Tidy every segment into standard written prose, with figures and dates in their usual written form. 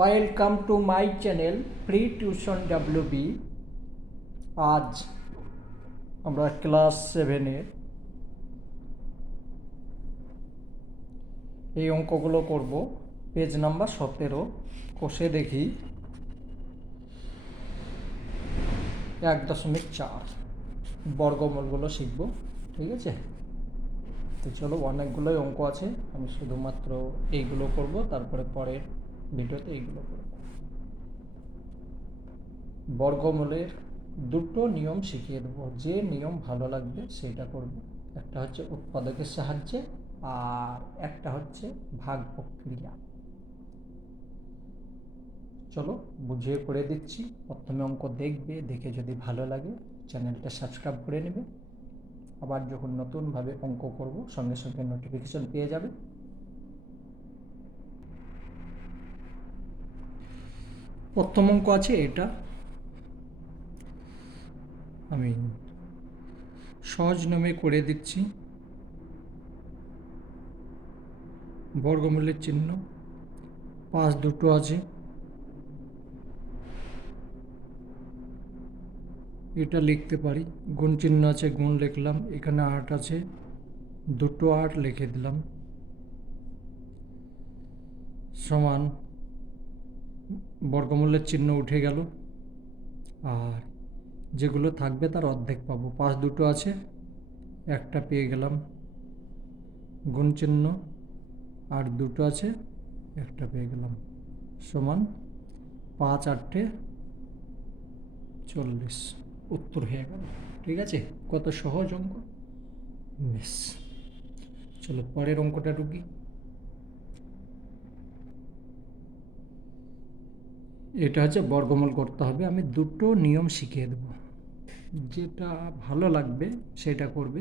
Welcome to my channel free tuition WB. আজ আমরা class 7-এর এই অঙ্কগুলো করব। পেজ নাম্বার 17 কষে দেখি 1.4 বর্গমূলগুলো শিখব। ঠিক আছে, তো চলো, অনেকগুলোই অঙ্ক আছে, আমি শুধুমাত্র এইগুলো করব, তারপরে পরের ভিডিওতে এইগুলো করব। বর্গমূলের দুটো নিয়ম শিখিয়ে দেবো, যে নিয়ম ভালো লাগবে সেটা করব। একটা হচ্ছে উৎপাদকের সাহায্যে, আর একটা হচ্ছে ভাগ প্রক্রিয়া। চলো বুঝিয়ে করে দিচ্ছি। প্রথমে অঙ্ক দেখবে, দেখে যদি ভালো লাগে চ্যানেলটা সাবস্ক্রাইব করে নেবে। আবার যখন নতুনভাবে অঙ্ক করব সঙ্গে সঙ্গে নোটিফিকেশন পেয়ে যাবে। প্রথম অঙ্ক আছে এটা, আমি সহজ নিয়মে করে দিচ্ছি। বর্গমূলের চিহ্ন, পাশ দুটো আছে, এটা লিখতে পারি। গুণ চিহ্ন আছে, গুণ লিখলাম। এখানে 8 আছে, দুটো 8 লিখে দিলাম। সমান, বর্গমূলের চিহ্ন উঠে গেল, আর যেগুলো থাকবে তার অর্ধেক পাবো। পাশ দুটো আছে, একটা পেয়ে গেলাম, গুণ চিহ্ন, আর দুটো আছে, একটা পেয়ে গেলাম। সমান 5 8 40, উত্তর হয়ে গেল। ঠিক আছে, কত সহজ অঙ্ক। বেশ, চলো পরের অঙ্কটা ঢুকি। এটা হচ্ছে বর্গমূল করতে হবে। আমি দুটো নিয়ম শিখিয়ে দেব, যেটা ভালো লাগবে সেটা করবে,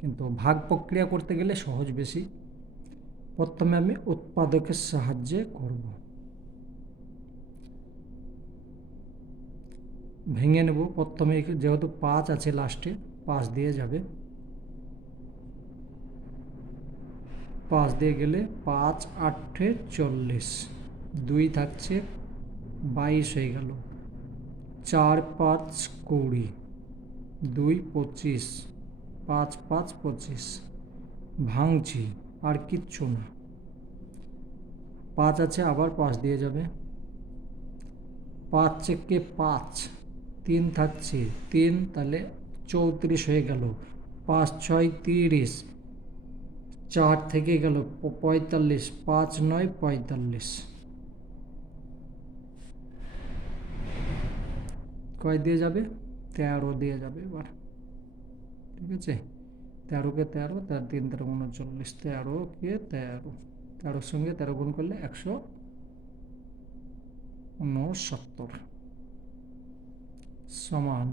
কিন্তু ভাগ প্রক্রিয়া করতে গেলে সহজ বেশি। প্রথমে আমি উৎপাদকের সাহায্যে করব। ভেঙে নেব। প্রথমে যেহেতু 5 আছে লাস্টে, 5 দিয়ে যাবে। 5 দিয়ে গেলে 5 8 40, 2 থাকছে, 22 হয়ে গেল। 4 5 20, 2 25, 5 5 25। ভাঙছি, আর কিচ্ছু না। 5 আছে, আবার 5 দিয়ে যাবে। 5 থেকে 5, 3 থাকছে, 3 তাহলে 34 হয়ে গেল। 5 6 30, 4 থেকে গেল 45, 5 9 45। কয় দিয়ে যাবে? 13 দিয়ে যাবে এবার। ঠিক আছে, 13 কে 13, 3 3 39, 13 কে 13, 13 সঙ্গে 13 গুণ করলে 169। সমান,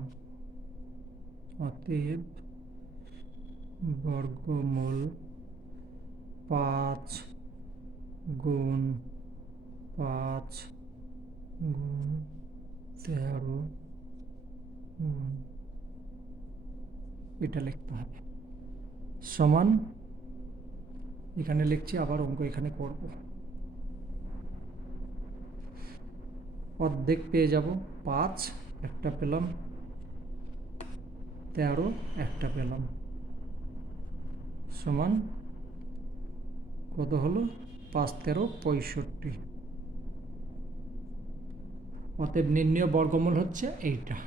অতএব বর্গমূল 5 গুণ 5 গুণ 13 গুণ, এটা লিখতে হবে। সমান, এখানে লিখছি, আবার অঙ্ক এখানে করব। অর্ধেক পেয়ে যাব। 5 একটা পেলাম, 13 একটা পেলাম। সমান কত হলো? 5 13 65। অতএব নির্ণয় বর্গমূল হচ্ছে এইটা।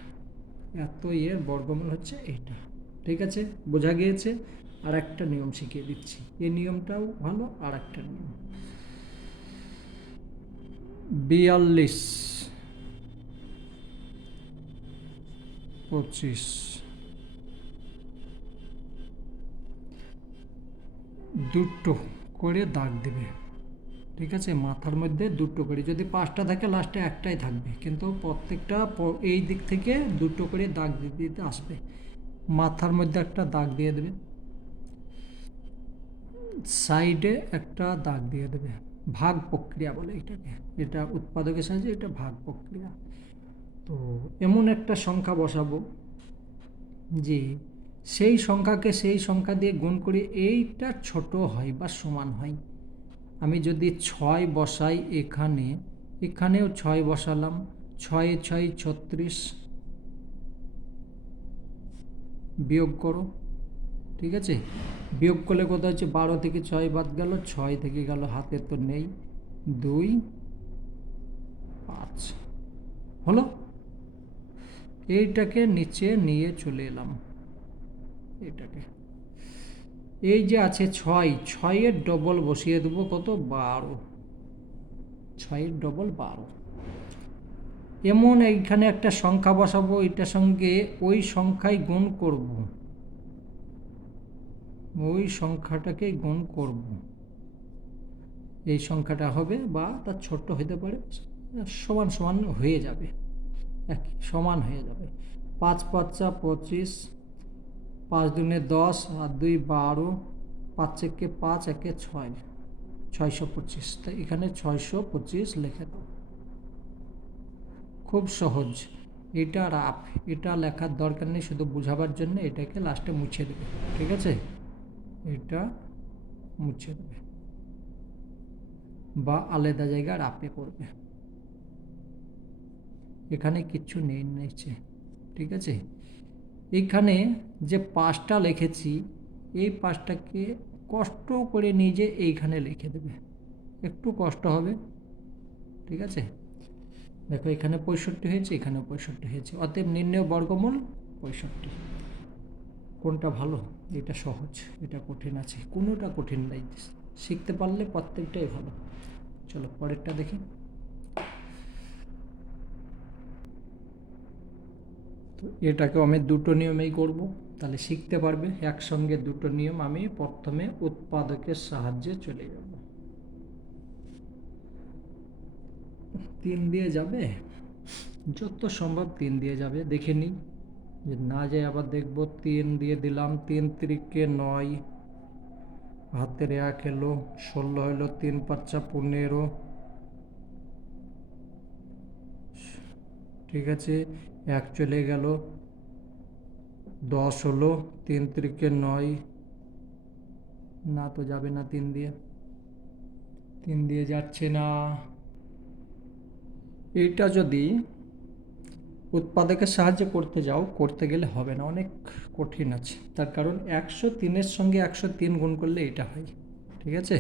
এত এর বর্গমূল হচ্ছে এইটা। ঠিক আছে, বোঝা গিয়েছে। আর একটা নিয়ম শিখিয়ে দিচ্ছি, এই নিয়মটাও ভালো। আর একটা নিয়ম, 42 25, দুটো করে দাগ দেবে। ঠিক আছে, মাথার মধ্যে দুটো করে, যদি 5টা থাকে লাস্টে একটাই থাকবে, কিন্তু প্রত্যেকটা এই দিক থেকে দুটো করে দাগ দিতে দিতে আসবে। মাথার মধ্যে একটা দাগ দিয়ে দেবে, সাইডে একটা দাগ দিয়ে দেবে। ভাগ প্রক্রিয়া বলে এটাকে, এটা উৎপাদকের সাহায্যে, এটা ভাগ প্রক্রিয়া। তো এমন একটা সংখ্যা বসাবো যে সেই সংখ্যাকে সেই সংখ্যা দিয়ে গুণ করে এইটা ছোট হয় বা সমান হয়। আমি যদি 6 বসাই এখানে, এখানেও 6 বসালাম, 6 6 36, বিয়োগ করো। ঠিক আছে, বিয়োগ করলে কত হচ্ছে, 12 থেকে 6 বাদ গেল, 6 থেকে গেল, হাতে তো নেই, 2 5 হলো। এইটাকে নিচে নিয়ে চলে এলাম, এটাকে, এই যে আছে 6, 6-এর ডবল বসিয়ে দেবো, কত, 12, 6-এর ডবল 12। এমন এইখানে একটা সংখ্যা বসাবো, এটার সঙ্গে ওই সংখ্যায় গুণ করব, ওই সংখ্যাটাকে গুণ করব, এই সংখ্যাটা হবে বা তার ছোট হতে পারে, সমান সমান হয়ে যাবে, একই সমান হয়ে যাবে। 5 5 25, 5 দুনে 10 আর 2 12, 5 একে 5, একে 6, 625। তাই এখানে 625 লিখে দাও। খুব সহজ, এটা রাফ, এটা লেখার দরকার নেই, শুধু বোঝাবার জন্য এটাকে লাস্টে মুছে দেবে। ঠিক আছে, এটা মুছে দেবে বা আলাদা জায়গায় রাফে করবে, এখানে কিচ্ছু নেই নিচে। ঠিক আছে, এইখানে যে 5টা লিখেছি, এই 5টাকে কষ্ট করে নিজে এইখানে লিখে দেবে, একটু কষ্ট হবে। ঠিক আছে, দেখো এখানে 65 হয়েছে, এখানেও 65 হয়েছে, অতএব নির্ণয় বর্গমূল 65। কোনটা ভালো? এটা সহজ, এটা কঠিন আছে, কোনোটা কঠিন নাই, শিখতে পারলে প্রত্যেকটাই ভালো। চলো পরেরটা দেখি। তো এটাকেও আমি দুটো নিয়মেই করব, তাহলে শিখতে পারবে। একসঙ্গে দুটো নিয়ম। আমি প্রথমে উৎপাদকের সাহায্যে চলে যাব। 3 দিয়ে যাবে, যত সম্ভব 3 দিয়ে যাবে, দেখে নিই, যে না যায় আবার দেখব। 3 দিয়ে দিলাম, 3 3-কে 9, হাতের 1 এলো, 16 হলো, 3 5 15। ঠিক আছে, 1 চলে গেল, 10 হলো, 3 3-কে 9, না তো যাবে না, 3 দিয়ে, 3 দিয়ে যাচ্ছে না। এইটা যদি উৎপাদকের সাহায্যে করতে যাও, করতে গেলে হবে না, অনেক কঠিন আছে। তার কারণ 103-এর সঙ্গে 103 গুণ করলে এটা হয়। ঠিক আছে,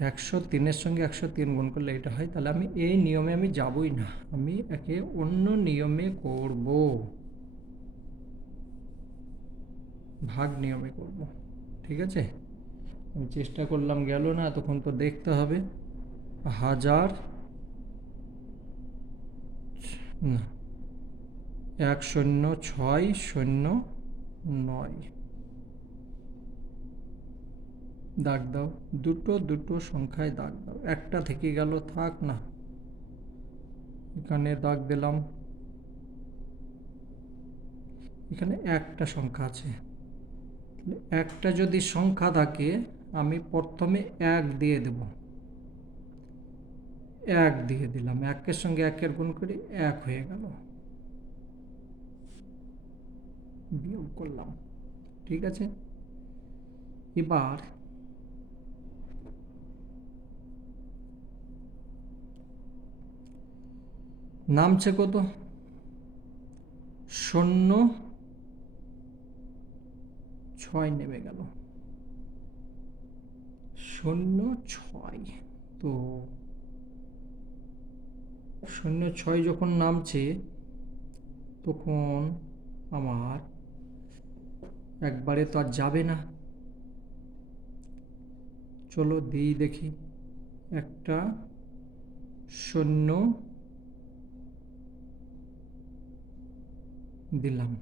103-এর সঙ্গে 103 গুণ করলে এটা হয়। তাহলে আমি এই নিয়মে আমি যাবই না, আমি একে অন্য নিয়মে করব, ভাগ নিয়মে করব। ঠিক আছে, আমি চেষ্টা করলাম, গেল না, তখন তো দেখতে হবে। 1000 না, 10609 দাগ দাও, দুটো দুটো সংখ্যায় দাগ দাও, একটা থেকে গেল, থাক না, এখানে দাগ দিলাম। এখানে একটা সংখ্যা আছে, একটা যদি সংখ্যা থাকে, আমি প্রথমে 1 দিয়ে দেব, 1 দিয়ে দিলাম, 1-এর সঙ্গে 1-এর গুণ করি, 1 হয়ে গেল, বিয়োগ করলাম। ঠিক আছে, এবার নামছে কত, 06 নেমে গেল, 06। তো 06 যখন নামছে, তখন আমার একবারে তো আর যাবে না, চলো দিই দেখি। একটা 0 দিলাম,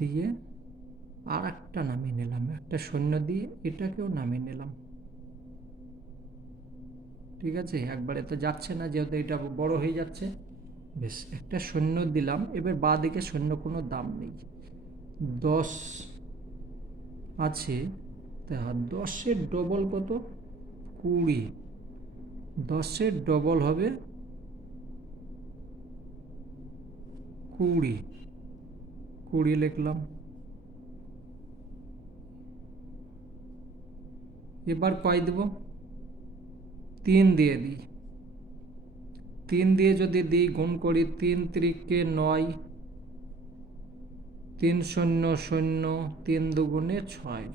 দিয়ে আর একটা নামিয়ে নিলাম, একটা 0 দিয়ে এটাকেও নামিয়ে নিলাম। ঠিক আছে, একবারে তো যাচ্ছে না, যেহেতু এটা বড় হয়ে যাচ্ছে। বেশ, একটা 0 দিলাম, এবার বাঁ দিকে 0 কোনো দাম নেই, 10 আছে, তা 10-এর ডবল কত, 20, 10-এর ডবল হবে 20, 20 লিখলাম। এবার কয় দেব, 3 দিয়ে দিই, 3 দিয়ে যদি দিই গুণ করি, 3 3কে 9, 3 শূন্য শূন্য, 3 দুগুণে 6,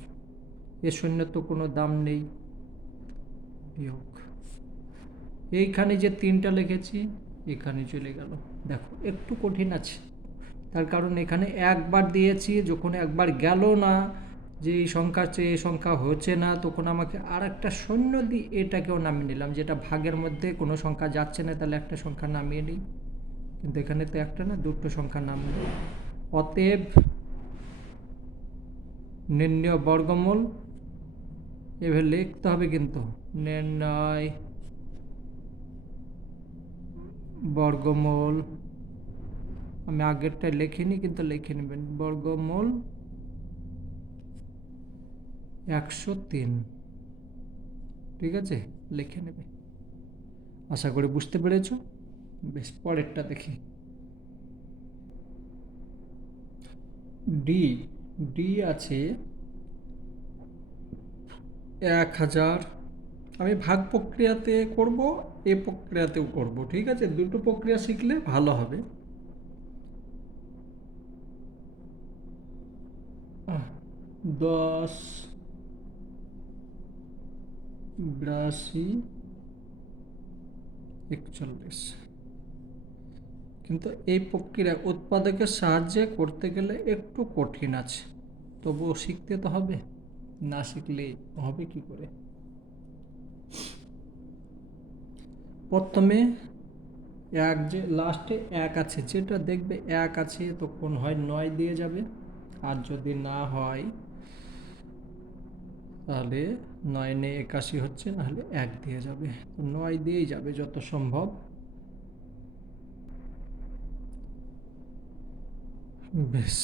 এ শূন্য তো কোনো দাম নেই, বিয়োগ এইখানে যে 3টা লিখেছি এখানে চলে গেল। দেখো একটু কঠিন আছে, তার কারণ এখানে একবার দিয়েছি, যখন একবার গেল না যে এই সংখ্যার চেয়ে এই সংখ্যা হচ্ছে না, তখন আমাকে আর একটা শূন্য দিয়ে এটাকেও নামিয়ে নিলাম, যেটা ভাগের মধ্যে কোনো সংখ্যা যাচ্ছে না, তাহলে একটা সংখ্যা নামিয়ে নিই, কিন্তু এখানে তো একটা না দুটো সংখ্যা নামলো। অতএব নির্ণয় বর্গমূল এভাবে লিখতে হবে, কিন্তু নির্ণয় বর্গমূল, আমি আগেরটা লিখিনি কিন্তু লিখে নেবেন, বর্গমূল 103, ঠিক আছে, লিখে নেবে। আশা করি বুঝতে পেরেছ। বেশ, পরেরটা দেখি। ডি, ডি আছে 1000, আমি ভাগ প্রক্রিয়াতে করব, এ প্রক্রিয়াতেও করব, ঠিক আছে, দুটো প্রক্রিয়া শিখলে ভালো হবে। 10 82 41, কিন্তু এই প্রক্রিয়া উৎপাদকের সাহায্যে করতে গেলে একটু কঠিন আছে, তবুও শিখতে তো হবে, না শিখলে হবে কি করে। প্রথমে এক, যে লাস্টে 1 আছে, যেটা দেখবে 1 আছে তখন হয় 9 দিয়ে যাবে, আর যদি না হয় তাহলে 9 নে 81 হচ্ছে, নাহলে 1 দিয়ে যাবে, তো 9 দিয়েই যাবে যত সম্ভব। বেশ,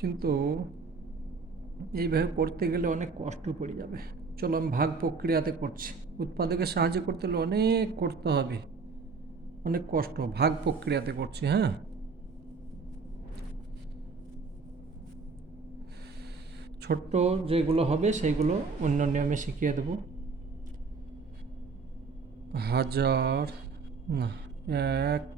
কিন্তু এইভাবে করতে গেলে অনেক কষ্ট পড়ে যাবে। চলো আমি ভাগ প্রক্রিয়াতে করছি, উৎপাদকের সাহায্য করতে হলে অনেক করতে হবে, অনেক কষ্ট, ভাগ প্রক্রিয়াতে করছি। হ্যাঁ, ছোট্ট যেগুলো হবে সেইগুলো অন্য নিয়মে শিখিয়ে দেব। 1000 না, 1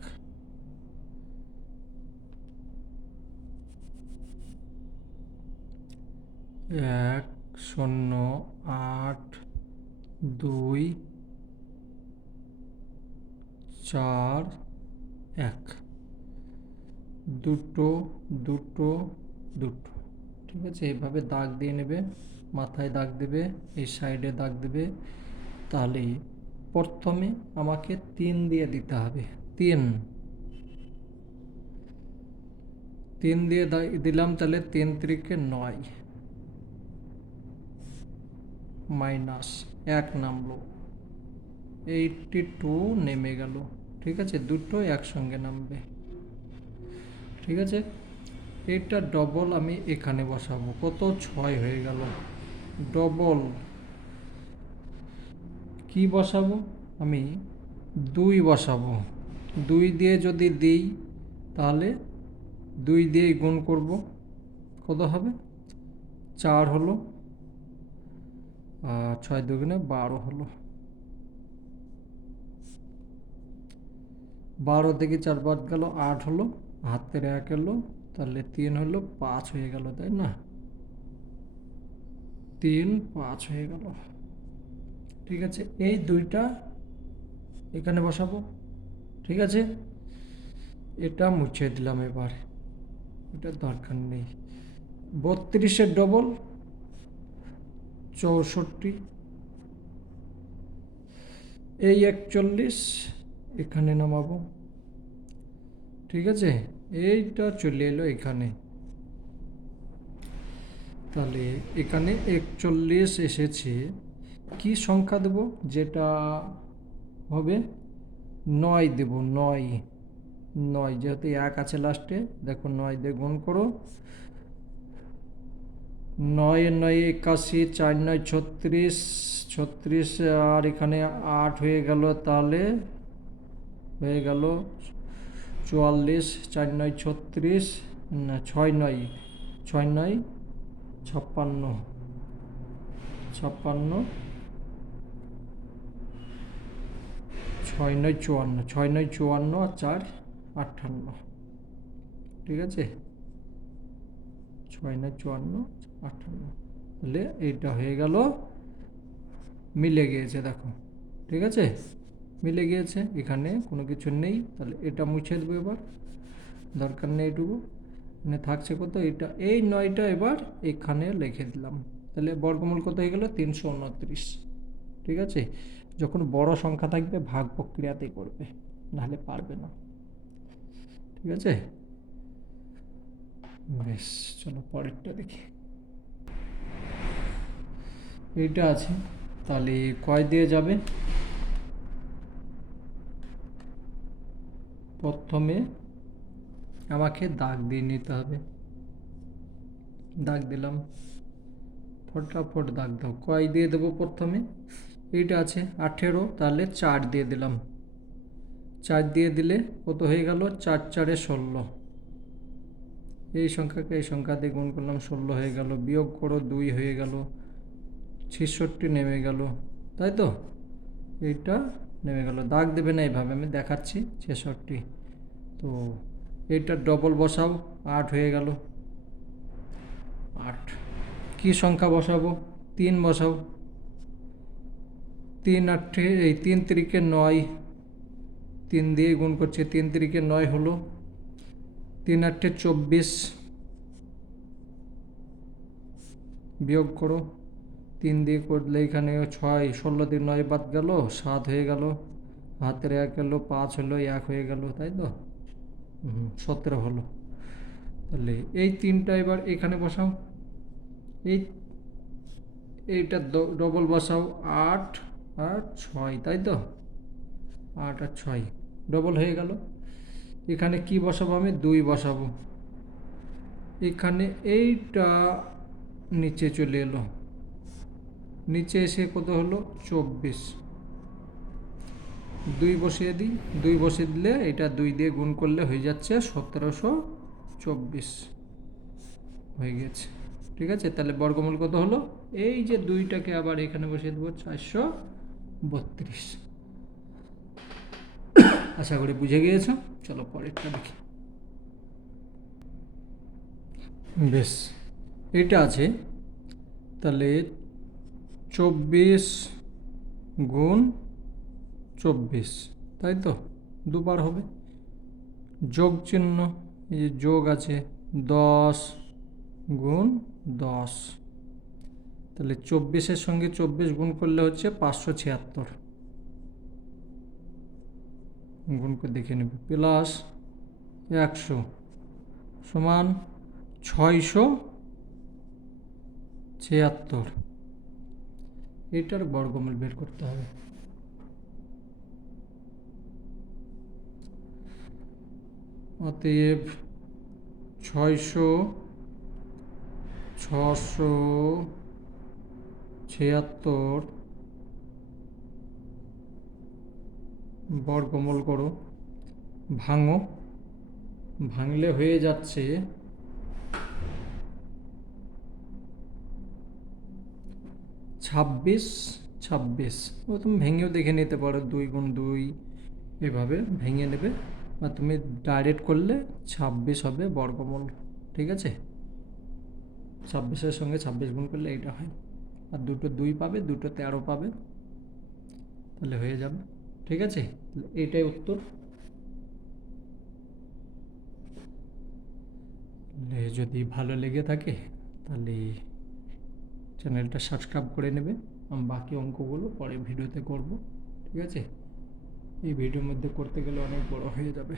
1 0 8 2 4 1, দুটো দুটো দুটো, ঠিক আছে, এইভাবে দাগ দিয়ে নেবে, মাথায় দাগ দেবে, এই সাইডে দাগ দেবে, তাহলে প্রথমে আমাকে 3 দিয়ে দিতে হবে, 3 দিয়ে দিলাম, তাহলে 3 3কে 9, মাইনাস 1 নামলো, 82 নেমে গেল, ঠিক আছে, দুটো একসঙ্গে নামবে, ঠিক আছে। এটা ডবল আমি এখানে বসাবো, কত 6 হয়ে গেল, ডবল কি বসাবো, আমি 2 বসাবো, 2 দিয়ে যদি দিই তাহলে 2 দিয়েই গুণ করব, কত হবে 4 হলো, আর 6 দুগুণে 12 হলো, 12 থেকে 4 বাদ গেল, 8 হলো, হাতের 1 এলো, তাহলে 3 হলো, 5 হয়ে গেল, তাই না, 3 5 হয়ে গেল, ঠিক আছে। এই দুইটা এখানে বসাবো, ঠিক আছে, এটা মুছে দিলাম, এবার এটা দরকার নেই। 32-এর ডবল 64, এই 41 এখানে নামাবো, ঠিক আছে, এইটা চলে এলো এখানে, তাহলে এখানে 41 এসেছে, কি সংখ্যা দেব, যেটা হবে 9 দেব, 9 যেহেতু 1 আছে লাস্টে, দেখো 9 দিয়ে গুণ করো, 9 9 81, 4 9 36, 36 আর এখানে 8 হয়ে গেল, তাহলে হয়ে গেল 44, 4 9 36, না 6 9 6 9 56, 6 9 54, 6 9 54 আর 4 58, ঠিক আছে, 6 9 54 58, তাহলে এইটা হয়ে গেল, মিলে গিয়েছে দেখো, ঠিক আছে, মিলে গিয়েছে, এখানে কোনো কিছু নেই, তাহলে এটা মুছে দেবো, এবার দরকার নেই এটুকু, মানে থাকছে কত, এটা এই 9টা এবার এখানে লিখে দিলাম, তাহলে বর্গমূল কত হয়ে গেল 329, ঠিক আছে। যখন বড় সংখ্যা থাকবে ভাগ প্রক্রিয়াতেই করবে, নাহলে পারবে না, ঠিক আছে। বেশ, চলো পরেরটা দেখি। এইটা আছে, তাহলে কয় দিয়ে যাবে, প্রথমে আমাকে দাগ দিয়ে নিতে হবে, দাগ দিলাম, ফটাফট দাগ দাও, কয় দিয়ে দেবো প্রথমে, এইটা আছে 18, তাহলে 4 দিয়ে দিলাম, 4 দিয়ে দিলে কত হয়ে গেল, 4 4 16, এই সংখ্যাকে এই সংখ্যা দিয়ে গুণ করলাম, 16 হয়ে গেল, বিয়োগ করো 2 হয়ে গেল, 66 নেমে গেল, তাই তো, এইটা নেমে গেল, দাগ দেবে না এইভাবে, আমি দেখাচ্ছি, 66, তো এইটা ডবল বসাও, 8 হয়ে গেল, 8, কি সংখ্যা বসাবো, 3 বসাও, 3 8 এই 3 3 9, 3 দিয়ে গুণ করছে, 3 3 9 হলো, 3 8 24, বিয়োগ করো, 3 দিয়ে করলে এখানে 6, 16 দিয়ে 9 বাদ গেল, 7 হয়ে গেল, হাতের 1 এলো, 5 হলো, 1 হয়ে গেল, তাই তো, 17 হলো, তাহলে এই 3টা এবার এখানে বসাও, এইটা ডবল বসাও, 8 আর 6, তাই তো, 8 আর 6 ডবল হয়ে গেল, এখানে কি বসাবো, আমি 2 বসাবো, এখানে এইটা নিচে চলে এলো, নিচে এসে কত হলো 24, 2 বসিয়ে দিই, 2 বসিয়ে দিলে এটা 2 দিয়ে গুণ করলে হয়ে যাচ্ছে 1724, হয়ে গেছে, ঠিক আছে, তাহলে বর্গমূল কত হলো, এই যে 2টাকে আবার এখানে বসিয়ে দেবো, 432, আশা করি বুঝে গিয়েছো, চলো পরেরটা দেখি। বেশ, এটা আছে, তাহলে 24 গুণ 24, তাই তো, দুবার হবে, যোগ চিহ্ন, এই যে যোগ আছে, 10 গুণ 10, তাহলে 24-এর সঙ্গে 24 গুণ করলে হচ্ছে 576, গুণ করে দেখে নেবে, প্লাস 100 সমান 676, এটার বর্গমূল বের করতে হবে, অতএব 676 বর্গমূল করো, ভাঙো, ভাঙলে হয়ে যাচ্ছে 26 26, ও তুমি ভেঙেও দেখে নিতে পারো, 2 গুণ 2 এভাবে ভেঙে নেবে, বা তুমি ডাইরেক্ট করলে 26 হবে বর্গমূল, ঠিক আছে, 26-এর সঙ্গে 26 গুণ করলে এইটা হয়, আর দুটো 2 পাবে, দুটো 13 পাবে, তাহলে হয়ে যাবে, ঠিক আছে, এইটাই উত্তর। যদি ভালো লেগে থাকে তাহলে চ্যানেলটা সাবস্ক্রাইব করে নেবে, আমি বাকি অঙ্কগুলো পরে ভিডিওতে করব, ঠিক আছে, এই ভিডিওর মধ্যে করতে গেলে অনেক বড় হয়ে যাবে।